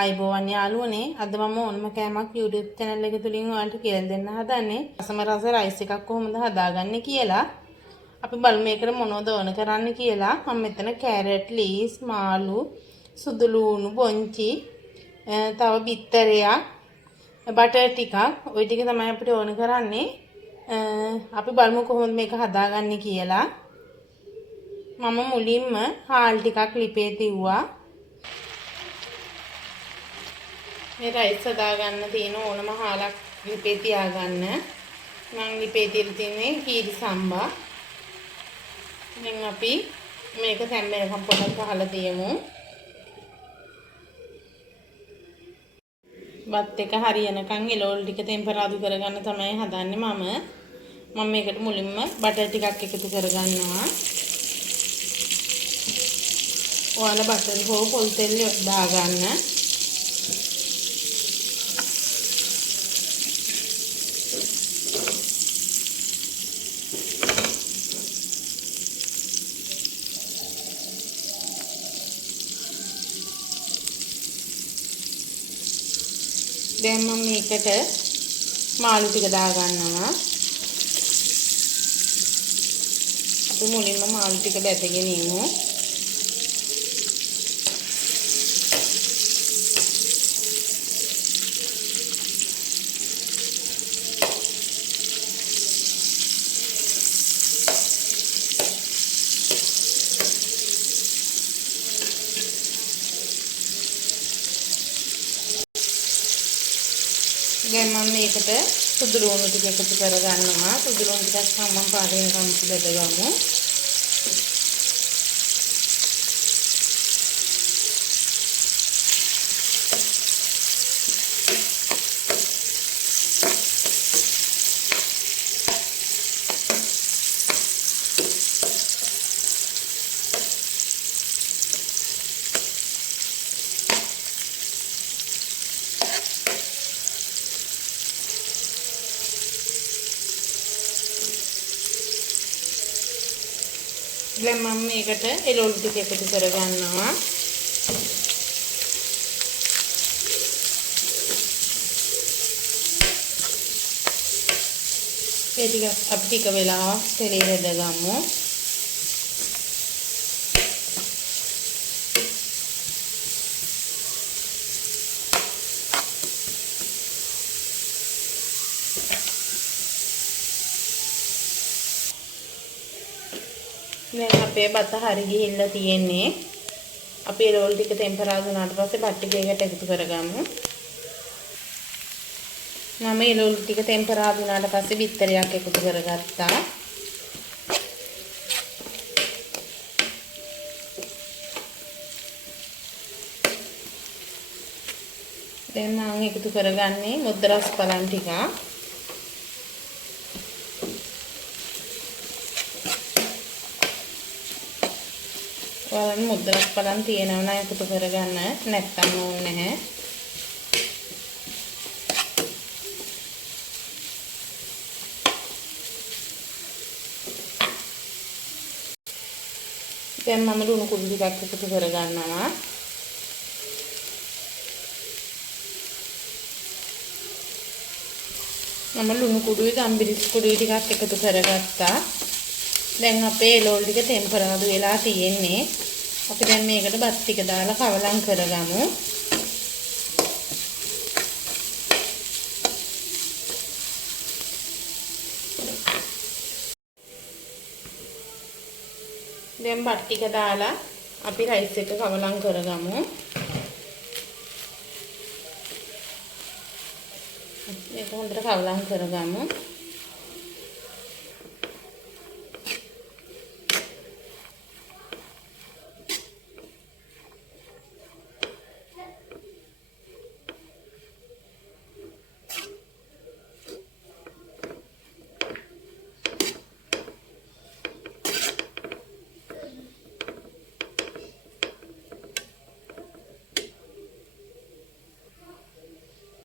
අයිබෝවන් යාළුවනේ අද මම ඕනම කෑමක් YouTube channel එක තුලින් ඔයාලට කියලා දෙන්න හදන්නේ රසම රස රයිස් එකක් කොහොමද හදාගන්නේ කියලා. අපි බලමු මේකට මොනවද ඕන කරන්න කියලා. මම මෙතන කැරට්, ලීස්, මාළු, සුදු ලුණු, බොංචි, තව බිත්තරයක්, බටර් ටිකක් ওই ටික තමයි අපිට ඕන කරන්නේ. අපි බලමු කොහොමද මේක හදාගන්නේ කියලා. මම මුලින්ම හාල් ටිකක් ලිපේ තියුවා. මේ රයිස් හදාගන්න තියෙන ඕනම හාලක් ලිපේ තියාගන්න. මම ලිපේ තියලා තියෙන්නේ කීරි සම්බා. දැන් අපි මේක තැම්බෙනකම් පොඩ්ඩක් අහලා තියමු. බත් එක හරියනකම් එළවලු ටික ටෙම්පරාදු කරගන්න තමයි හදන්නේ මම මේකට මුලින්ම බටර් ටිකක් එකතු කරගන්නවා. ඔයාලා බටර් හෝ පොල් තෙල් දාගන්න. දැන් මම මේකට මාළු ටික දාගන්නවා. අපි මුලින්ම මාළු ටික බැටගෙන ඉමු. දැන් මම මේකට සුදු ලුණු ටික එකතු කරගන්නවා. සුදු ලුණු ටිකක් සමන් පාටෙන් කම්පි බෙදගමු. දැන් මම මේකට එළවලු ටික එකතු කරගන්නවා. ඒ ටික අපි ටික වෙලාවක් තෙලේ රැඳගමු. දැන් අපේ බත හරි ගිහිල්ලා තියෙන්නේ. අපි එළවලු ටික ටෙම්පරාදු වුණාට පස්සේ බත් ටික එකට එකතු කරගමු. මම එළවලු ටික ටෙම්පරාදු වුණාට පස්සේ බිත්තරයක් එකතු කරගත්තා. දැන් මම එකතු කරගන්නේ මුද්ද රස පලන් ටිකක්. ඔයාලට මුද්ද රස පලන් තියෙනවා නම් එකතු කරගන්න. නැත්නම් ඕනේ නැහැ. දැන් මම ලුණු කුඩු ටිකක් එකතු කරගන්නවා. මම ලුණු කුඩුයි ගම්බිරිස් කුඩුයි ටිකක් එකතු කරගත්තා. දැන් අපේ එළවලු ටික ටෙම්පරාදු වෙලා තියෙන්නේ. අපි දැන් මේකට බත් ටික දාලා කවලම් කරගමු. දැන් බත් ටික දාලා අපි රයිස් එක කවලම් කරගමු. මේක හොඳට කවලම් කරගමු.